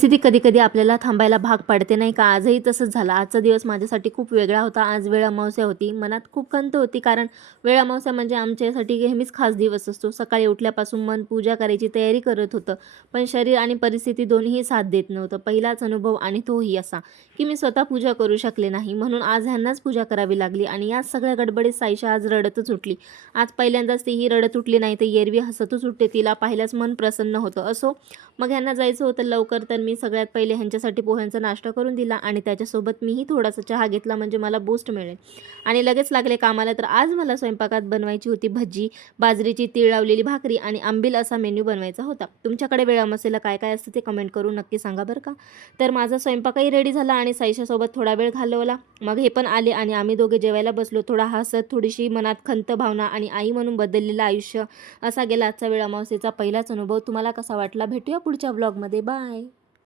परिस्थिती कधी-कधी आपल्याला थांबायला भाग पाडते नाही का? आजही तसंच झालं. आजचा दिवस माझ्यासाठी खूप वेगळा होता. आज वेळ अमावास्या होती. मनात खूप खंत होती कारण वेळ अमावास्या म्हणजे आमच्यासाठी नेहमीच खास दिवस असतो. सकाळी उठल्यापासून मन पूजा करायची तयारी करत होतं. पण शरीर आणि परिस्थिती दोन्हीही साथ देत नव्हतं. पहिलाच अनुभव आणि तोही असा, की मी स्वतः पूजा करू शकले नाही. म्हणून आज ह्यांनाच पूजा करावी लागली आणि याच सगळ्या गडबडीत साईशा आज रडतच उठली. आज पहिल्यांदाच तीही रडत उठली नाही तर एरवी हसतच उठते. तिला पाहिल्याच मन प्रसन्न होतं. असो, मग ह्यांना जायचं होतं लवकर तर मी सगळ्यात पहिले ह्यांच्यासाठी पोह्यांचा नाश्ता करून दिला आणि त्याच्यासोबत मीही थोडासा चहा घेतला म्हणजे मला बूस्ट मिळेल आणि लगेच लागले कामाला. तर आज मला स्वयंपाकात बनवायची होती भजी, बाजरीची तीळ लावलेली भाकरी आणि आंबील असा मेन्यू बनवायचा होता. तुमच्याकडे वेळ अमावास्येला काय काय असतं ते कमेंट करून नक्की सांगा बरं का. तर माझा स्वयंपाकही रेडी झाला आणि साईशासोबत थोडा वेळ घालवला. मग हे पण आले आणि आम्ही दोघे जेवायला बसलो. थोडा हसत, थोडीशी मनात खंत भावना आणि आई म्हणून बदललेलं आयुष्य असा गेला आजचा वेळ अमावास्येचा पहिलाच अनुभव. तुम्हाला कसा वाटला? भेटूया पुढच्या व्लॉगमध्ये. बाय.